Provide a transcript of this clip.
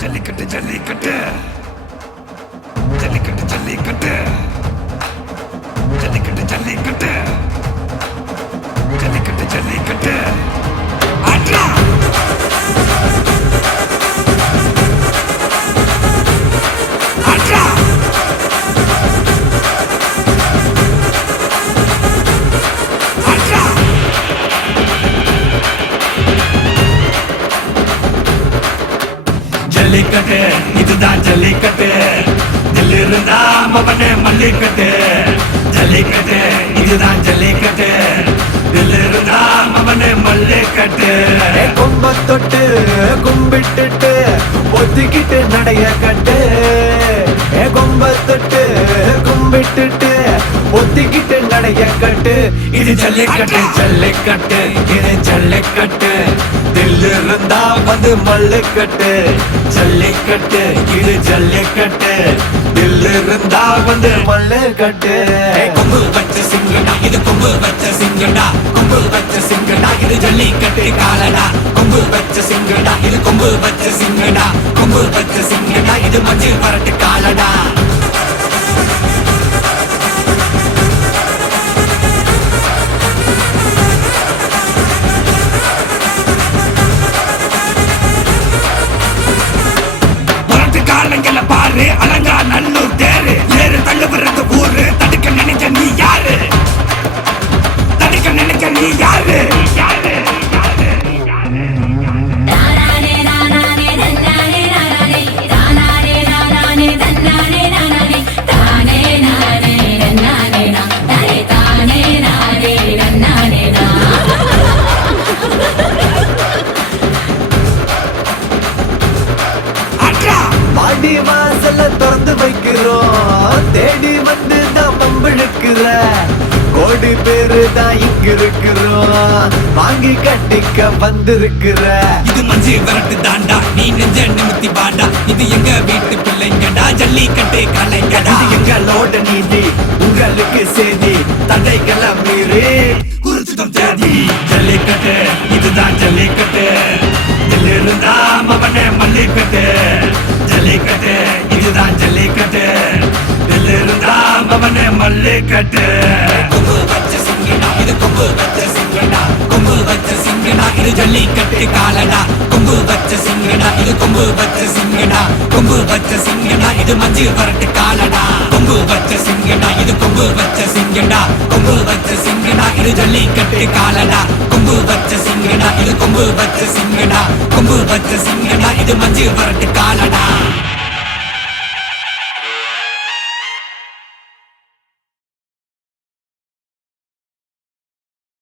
ஜல்லிக்கட்டு ஜல்லிக்கட்டு ஜல்லிக்கட்டு ஜல்லிக்கட்டு ஜல்லிக்கட்டு ஜல்லிக்கட்டு ஜல்லிக்கட்டு ஜல்லிக்கட்டு ஆட்ரா ஆட்ரா ஆட்ரா ஜல்லிக்கட்டு இதுதான் ஜல்லிக்கட்டு தில்லு இருந்தா மவனே மல்லிக்கட்டு ஜல்லிக்கட்டு இதுதான் ஜல்லிக்கட்டு தில்லு இருந்தா மவனே மல்லிக்கட்டு கொம்ப தொட்டு கும்பிட்டுட்டு ஒத்திக்கிட்டு நடைய கட்டு கொம்ப தொட்டு கும்பிட்டுட்டு ஒத்திக்கிட்டு நடைய கட்டு இது ஜல்லிக்கட்டு ஜல்லிக்கட்டு இது ஜல்லிக்கட்டு தில்லு இருந்தா வந்து மல்லுக்கட்டு ஜல்லிக்கட்டு இது ஜல்லிக்கட்டு தில்லு இருந்தா வந்து மல்லுக்கட்டு கொம்பு வச்ச சிங்கடா இது கொம்பு வச்ச சிங்கடா கொம்பு வச்ச சிங்கடா இது ஜல்லிக்கட்டு காலடா கொம்பு வச்ச சிங்கடா இது கொம்பு வச்ச சிங்கடா கொம்பு வச்ச சிங்கடா இது மஞ்சள் பரட்டு காலடா காலங்கள பாரு அலங்கா நல்லூர் தேரு ஏறு தள்ளுபுறது ஊரு தடுக்க நினைக்க நீ யாரு தடுக்க நினைக்க நீ யாரு யாரு வாடி வாசல்ல திறந்து வைக்கிறோம் தேடி வந்து தான் மம்பிழுக்கிற கோடி பேரு தான் இங்க இருக்கிறோம் வாங்கி கட்டிக்க வந்திருக்கிற இது மஞ்சு விரட்டு தாண்டா நீ நெஞ்ச நிமித்தி பாண்டா இது எங்க வீட்டு பிள்ளைங்கடா ஜல்லிக்கட்டு கலைங்கடா இது எங்களோட நீதி உங்களுக்கு செய்தி தடைகளை மீறி குறிச்சிடும் தேதி ஜல்லிக்கட்டு இதுதான் ஜல்லிக்கட்டு தில்லு இருந்தா மவனே மல்லிக்கட்டு ஜல்லிக்கட்டு இதுதான் ஜல்லிக்கட்டு தில்லு இருந்தா மவனே மல்லிக்கட்டு கொம்பு வச்ச சிங்கடா இது கொம்பு வச்ச சிங்கடா கொம்பு வச்ச சிங்கடா இது ஜல்லிக்கட்டு காலடா கொம்பு வச்ச சிங்கடா இது கொம்பு வச்ச சிங்கடா கொம்பு வச்ச சிங்கடா இது மஞ்சு வரட்டு காலடா கொம்பு வச்ச சிங்கடா இது கொம்பு வச்ச சிங்கடா கொம்பு வச்ச சிங்கடா இது ஜல்லிக்கட்டு காலடா கொம்பு வச்ச சிங்கடா இது கொம்பு வச்ச சிங்கடா கொம்பு வச்ச சிங்கடா இது மஞ்சு வரட்டு காலடா